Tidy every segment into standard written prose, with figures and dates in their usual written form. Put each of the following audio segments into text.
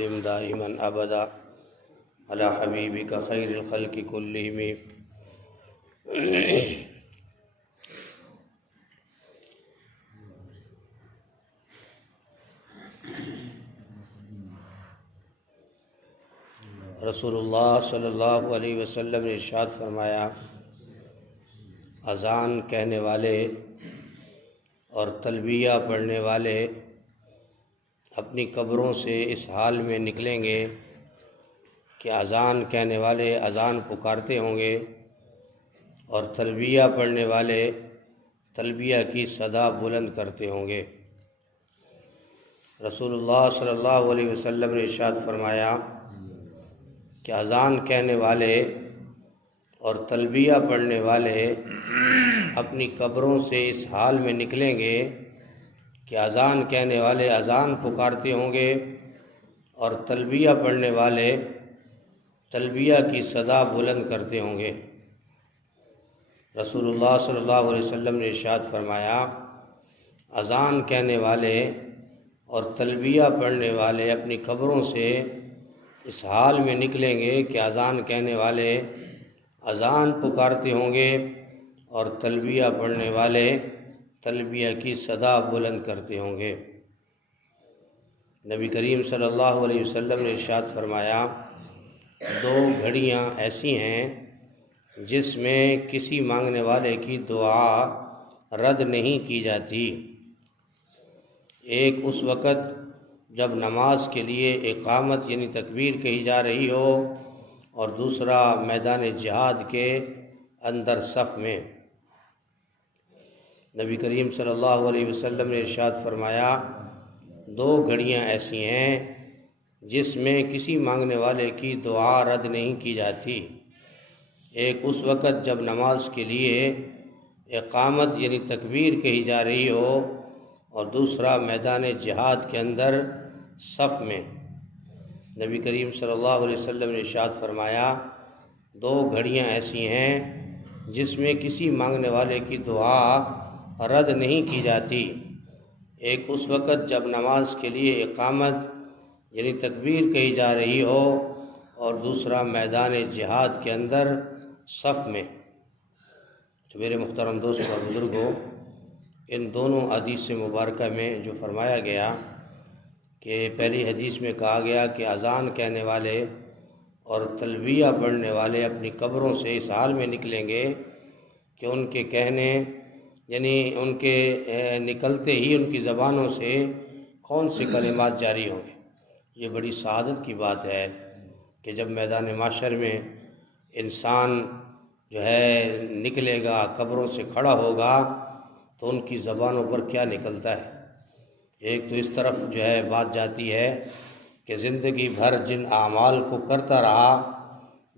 وسلم دائما ابدا علی حبیبک خیر الخلق کلہم۔ رسول اللہ صلی اللہ علیہ وسلم نے ارشاد فرمایا، اذان کہنے والے اور تلبیہ پڑھنے والے اپنی قبروں سے اس حال میں نکلیں گے کہ اذان کہنے والے اذان پکارتے ہوں گے اور تلبیہ پڑھنے والے تلبیہ کی صدا بلند کرتے ہوں گے۔ رسول اللہ صلی اللہ علیہ وسلم نے ارشاد فرمایا کہ اذان کہنے والے اور تلبیہ پڑھنے والے اپنی قبروں سے اس حال میں نکلیں گے کہ اذان کہنے والے اذان پکارتے ہوں گے اور تلبیہ پڑھنے والے تلبیہ کی صدا بلند کرتے ہوں گے۔ رسول اللہ صلی اللہ علیہ وسلم نے ارشاد فرمایا، اذان کہنے والے اور تلبیہ پڑھنے والے اپنی قبروں سے اس حال میں نکلیں گے کہ اذان کہنے والے اذان پکارتے ہوں گے اور تلبیہ پڑھنے والے تلبیہ کی صدا بلند کرتے ہوں گے۔ نبی کریم صلی اللہ علیہ وسلم نے ارشاد فرمایا، دو گھڑیاں ایسی ہیں جس میں کسی مانگنے والے کی دعا رد نہیں کی جاتی۔ ایک اس وقت جب نماز کے لیے اقامت یعنی تکبیر کہی جا رہی ہو، اور دوسرا میدان جہاد کے اندر صف میں۔ نبی کریم صلی اللہ علیہ وسلم نے ارشاد فرمایا، دو گھڑیاں ایسی ہیں جس میں کسی مانگنے والے کی دعا رد نہیں کی جاتی۔ ایک اس وقت جب نماز کے لیے اقامت یعنی تکبیر کہی جا رہی ہو، اور دوسرا میدان جہاد کے اندر صف میں۔ نبی کریم صلی اللہ علیہ وسلم نے ارشاد فرمایا، دو گھڑیاں ایسی ہیں جس میں کسی مانگنے والے کی دعا رد نہیں کی جاتی۔ ایک اس وقت جب نماز کے لیے اقامت یعنی تکبیر کہی جا رہی ہو، اور دوسرا میدان جہاد کے اندر صف میں۔ تو میرے محترم دوستوں اور بزرگوں، ان دونوں حدیث مبارکہ میں جو فرمایا گیا کہ پہلی حدیث میں کہا گیا کہ اذان کہنے والے اور تلبیہ پڑھنے والے اپنی قبروں سے اس حال میں نکلیں گے کہ ان کے کہنے یعنی ان کے نکلتے ہی ان کی زبانوں سے کون سے کلمات جاری ہوں گے۔ یہ بڑی سعادت کی بات ہے کہ جب میدان محشر میں انسان جو ہے نکلے گا، قبروں سے کھڑا ہوگا، تو ان کی زبانوں پر کیا نکلتا ہے۔ ایک تو اس طرف جو ہے بات جاتی ہے کہ زندگی بھر جن اعمال کو کرتا رہا،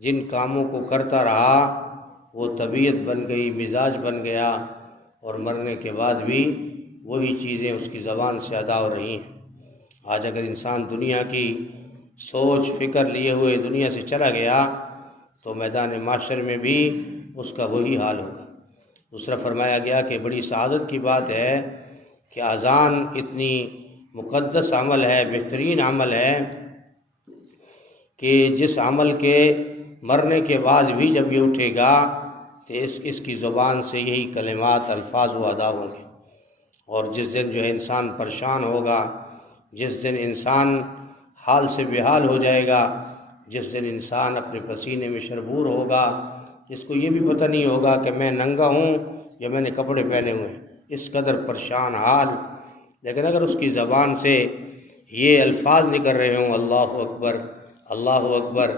جن کاموں کو کرتا رہا، وہ طبیعت بن گئی، مزاج بن گیا، اور مرنے کے بعد بھی وہی چیزیں اس کی زبان سے ادا ہو رہی ہیں۔ آج اگر انسان دنیا کی سوچ فکر لیے ہوئے دنیا سے چلا گیا، تو میدان محشر میں بھی اس کا وہی حال ہوگا۔ دوسرا فرمایا گیا کہ بڑی سعادت کی بات ہے کہ اذان اتنی مقدس عمل ہے، بہترین عمل ہے کہ جس عمل کے مرنے کے بعد بھی جب یہ اٹھے گا تو اس کی زبان سے یہی کلمات الفاظ وہ ادا ہوں گے۔ اور جس دن جو ہے انسان پریشان ہوگا، جس دن انسان حال سے بحال ہو جائے گا، جس دن انسان اپنے پسینے میں شربور ہوگا، جس کو یہ بھی پتہ نہیں ہوگا کہ میں ننگا ہوں یا میں نے کپڑے پہنے ہوئے ہیں، اس قدر پریشان حال۔ لیکن اگر اس کی زبان سے یہ الفاظ نکل رہے ہوں، اللہ اکبر اللہ اکبر،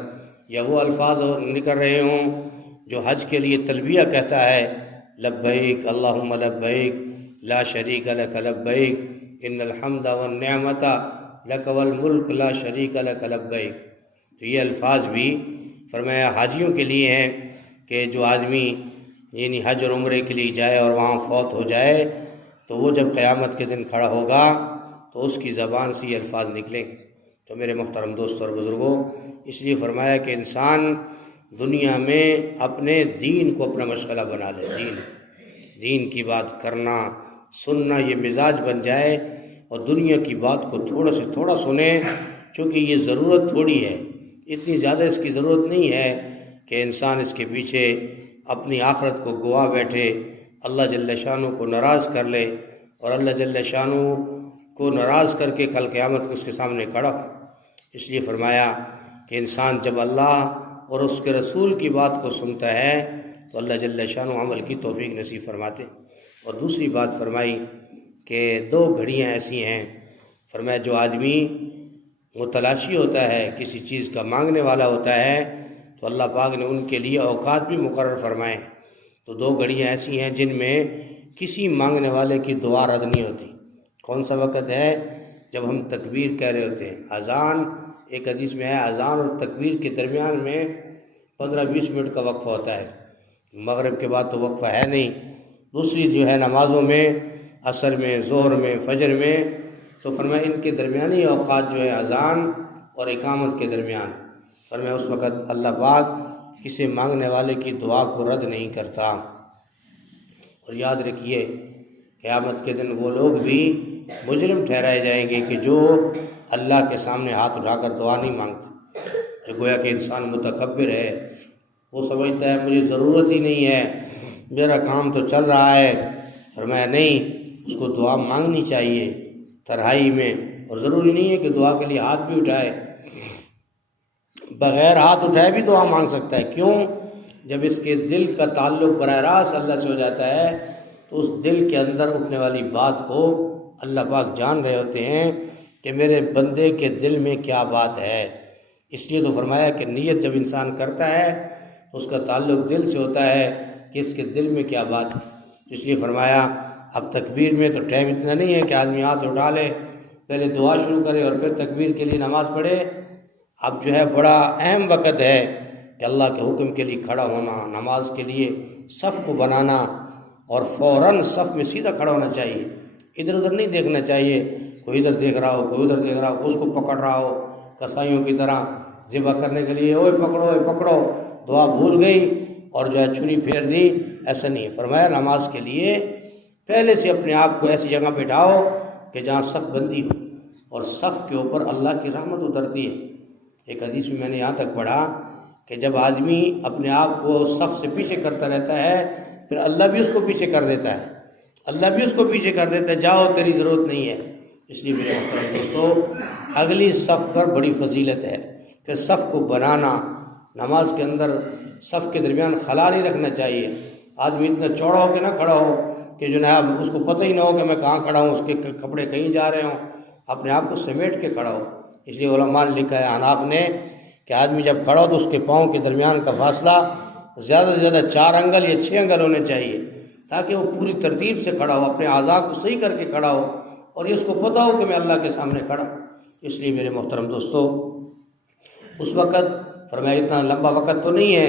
یا وہ الفاظ نکل رہے ہوں جو حج کے لیے تلبیہ کہتا ہے، لبیک اللہم لبیک لا شریک لک لبیک ان الحمد والنعمت لک والملک لا شریک لک لبیک، تو یہ الفاظ بھی فرمایا حاجیوں کے لیے ہیں کہ جو آدمی یعنی حج اور عمرے کے لیے جائے اور وہاں فوت ہو جائے، تو وہ جب قیامت کے دن کھڑا ہوگا تو اس کی زبان سے یہ الفاظ نکلیں گے۔ تو میرے محترم دوستوں اور بزرگوں، اس لیے فرمایا کہ انسان دنیا میں اپنے دین کو اپنا مشغلہ بنا لے، دین کی بات کرنا سننا یہ مزاج بن جائے، اور دنیا کی بات کو تھوڑا سے تھوڑا سنیں، چونکہ یہ ضرورت تھوڑی ہے، اتنی زیادہ اس کی ضرورت نہیں ہے کہ انسان اس کے پیچھے اپنی آخرت کو گوا بیٹھے، اللہ جل شانہ کو ناراض کر لے اور اللہ جل شانہ کو ناراض کر کے کل قیامت کو اس کے سامنے کھڑا ہو۔ اس لیے فرمایا کہ انسان جب اللہ اور اس کے رسول کی بات کو سنتا ہے تو اللہ جل شانہ عمل کی توفیق نصیب فرماتے۔ اور دوسری بات فرمائی کہ 2 گھڑیاں ایسی ہیں، فرمایا جو آدمی متلاشی ہوتا ہے، کسی چیز کا مانگنے والا ہوتا ہے، تو اللہ پاک نے ان کے لیے اوقات بھی مقرر فرمائے۔ تو 2 گھڑیاں ایسی ہیں جن میں کسی مانگنے والے کی دعا رد نہیں ہوتی۔ کون سا وقت ہے؟ جب ہم تکبیر کہہ رہے ہوتے ہیں۔ اذان، ایک حدیث میں ہے اذان اور تکبیر کے درمیان میں 15-20 منٹ کا وقفہ ہوتا ہے، مغرب کے بعد تو وقفہ ہے نہیں۔ دوسری جو ہے نمازوں میں، عصر میں، ظہر میں، فجر میں، تو فرمایا ان کے درمیانی اوقات جو ہے اذان اور اقامت کے درمیان، فرمایا اس وقت اللہ پاک کسی مانگنے والے کی دعا کو رد نہیں کرتا۔ اور یاد رکھیے قیامت کے دن وہ لوگ بھی مجرم ٹھہرائے جائیں گے کہ جو اللہ کے سامنے ہاتھ اٹھا کر دعا نہیں مانگتے، جو گویا کہ انسان متکبر ہے، وہ سمجھتا ہے مجھے ضرورت ہی نہیں ہے، میرا کام تو چل رہا ہے۔ فرمایا نہیں، اس کو دعا مانگنی چاہیے تنہائی میں، اور ضروری نہیں ہے کہ دعا کے لیے ہاتھ بھی اٹھائے، بغیر ہاتھ اٹھائے بھی دعا مانگ سکتا ہے۔ کیوں؟ جب اس کے دل کا تعلق براہ راست اللہ سے ہو جاتا ہے تو اس دل کے اندر اٹھنے والی بات کو اللہ پاک جان رہے ہوتے ہیں کہ میرے بندے کے دل میں کیا بات ہے۔ اس لیے تو فرمایا کہ نیت جب انسان کرتا ہے اس کا تعلق دل سے ہوتا ہے کہ اس کے دل میں کیا بات ہے۔ اس لیے فرمایا اب تکبیر میں تو ٹائم اتنا نہیں ہے کہ آدمی ہاتھ اٹھا لے، پہلے دعا شروع کرے اور پھر تکبیر کے لیے نماز پڑھے۔ اب جو ہے بڑا اہم وقت ہے کہ اللہ کے حکم کے لیے کھڑا ہونا، نماز کے لیے صف کو بنانا، اور فوراً صف میں سیدھا کھڑا ہونا چاہیے، ادھر ادھر نہیں دیکھنا چاہیے، کوئی ادھر دیکھ رہا ہو، کوئی ادھر دیکھ رہا ہو، اس کو پکڑ رہا ہو کسائیوں کی طرح ذبح کرنے کے لیے، اوے پکڑو اوے پکڑو، دعا بھول گئی اور جو ہے چھری پھیر دی، ایسا نہیں ہے۔ فرمایا نماز کے لیے پہلے سے اپنے آپ کو ایسی جگہ بٹھاؤ کہ جہاں صف بندی ہو اور صف کے اوپر اللہ کی رحمت اترتی ہے۔ ایک حدیث میں نے یہاں تک پڑھا کہ جب آدمی اپنے آپ کو صف سے پیچھے کرتا رہتا ہے پھر اللہ بھی اس کو پیچھے کر دیتا ہے، اللہ بھی اس کو پیچھے کر دیتا ہے، جاؤ تیری ضرورت نہیں ہے۔ اس لیے میرے محترم دوستو، اگلی صف پر بڑی فضیلت ہے۔ پھر صف کو بنانا، نماز کے اندر صف کے درمیان خلا نہیں رکھنا چاہیے۔ آدمی اتنا چوڑا ہو کے نہ کھڑا ہو کہ جناب اس کو پتہ ہی نہ ہو کہ میں کہاں کھڑا ہوں، اس کے کپڑے کہیں جا رہے ہوں، اپنے آپ کو سمیٹ کے کھڑا ہو۔ اس لیے علماء نے لکھا ہے حناف نے کہ آدمی جب کھڑا ہو تو اس کے پاؤں کے درمیان کا فاصلہ زیادہ سے زیادہ 4 انگل یا 6 انگل ہونے چاہیے، تاکہ وہ پوری ترتیب سے کھڑا ہو، اپنے اعضاء کو صحیح کر کے کھڑا ہو اور یہ اس کو پتہ ہو کہ میں اللہ کے سامنے کھڑا ہوں۔ اس لیے میرے محترم دوستو، اس وقت فرمایا اتنا لمبا وقت تو نہیں ہے